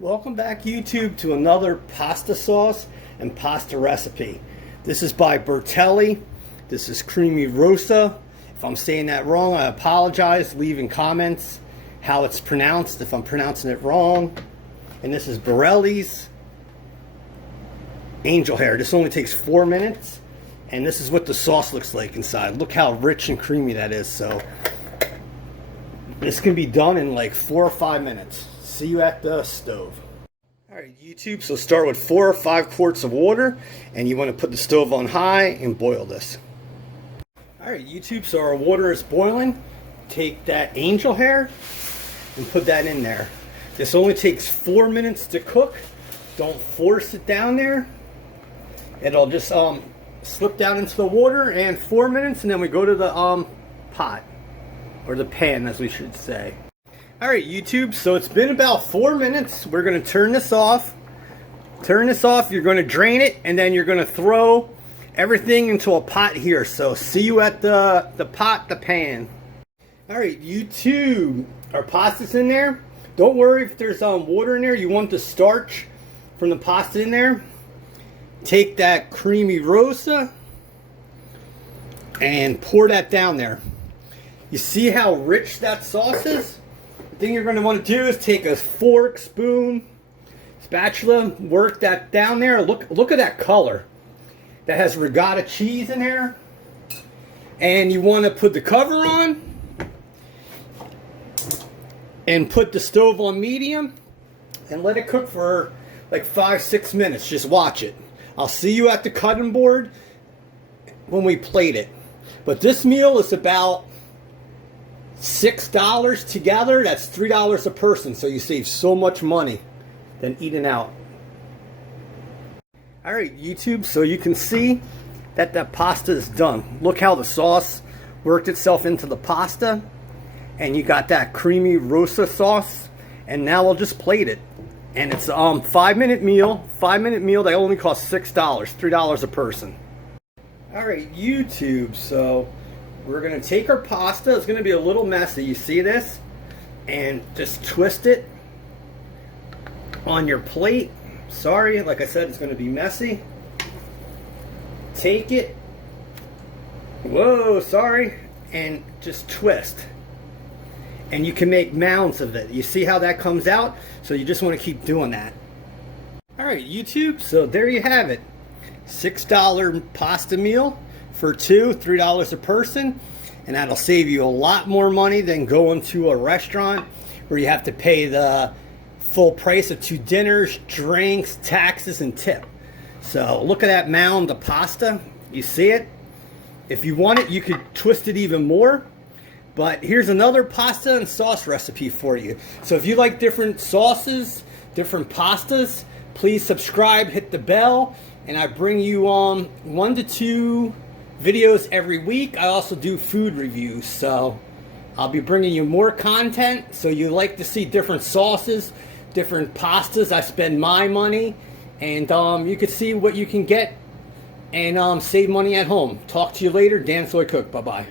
Welcome back, YouTube, to another pasta sauce and pasta recipe. This is by Bertolli. This is Creamy Rosa. If I'm saying that wrong, I apologize. Leave in comments how it's pronounced if I'm pronouncing it wrong. And this is Borelli's Angel Hair. This only takes 4 minutes. And this is what the sauce looks like inside. Look how rich and creamy that is. So this can be done in like 4 or 5 minutes. See you at the stove. Alright, YouTube, so start with 4 or 5 quarts of water, and you want to put the stove on high and boil this. Alright, YouTube, so our water is boiling. Take that angel hair and put that in there. This only takes 4 minutes to cook. Don't force it down there. It'll just slip down into the water, and 4 minutes, and then we go to the pot, or the pan as we should say. Alright, YouTube, so it's been about 4 minutes. We're going to turn this off. Turn this off, you're going to drain it, and then you're going to throw everything into a pot here. So see you at the pot, the pan. Alright, YouTube, our pasta's in there. Don't worry if there's water in there. You want the starch from the pasta in there. Take that creamy rosa and pour that down there. You see how rich that sauce is? The thing you're going to want to do is take a fork, spoon, spatula, work that down there. Look at that color. That has regatta cheese in there. And you want to put the cover on and put the stove on medium and let it cook for like 5-6 minutes. Just watch it. I'll see you at the cutting board when we plate it. But this meal is about $6 together. That's $3 a person, so you save so much money than eating out. Alright, YouTube, so you can see that the pasta is done. Look how the sauce worked itself into the pasta, and you got that creamy rosa sauce. And now I'll just plate it, and it's a 5-minute meal. 5-minute meal that only costs $6, $3 a person. Alright, YouTube, so we're going to take our pasta. It's going to be a little messy. You see this? And just twist it on your plate. Sorry, like I said, it's going to be messy. Take it. Whoa, sorry. And just twist. And you can make mounds of it. You see how that comes out? So you just want to keep doing that. Alright, YouTube, so there you have it. $6 pasta meal for $3 a person, and that'll save you a lot more money than going to a restaurant where you have to pay the full price of 2 dinners, drinks, taxes, and tip. So look at that mound of pasta. You see it? If you want it, you could twist it even more. But here's another pasta and sauce recipe for you. So if you like different sauces, different pastas, please subscribe, hit the bell, and I bring you 1 to 2 videos every week. I also do food reviews, so I'll be bringing you more content. So you like to see different sauces, different pastas. I spend my money, and you can see what you can get and save money at home. Talk to you later. Dan Soy Cook. Bye-bye.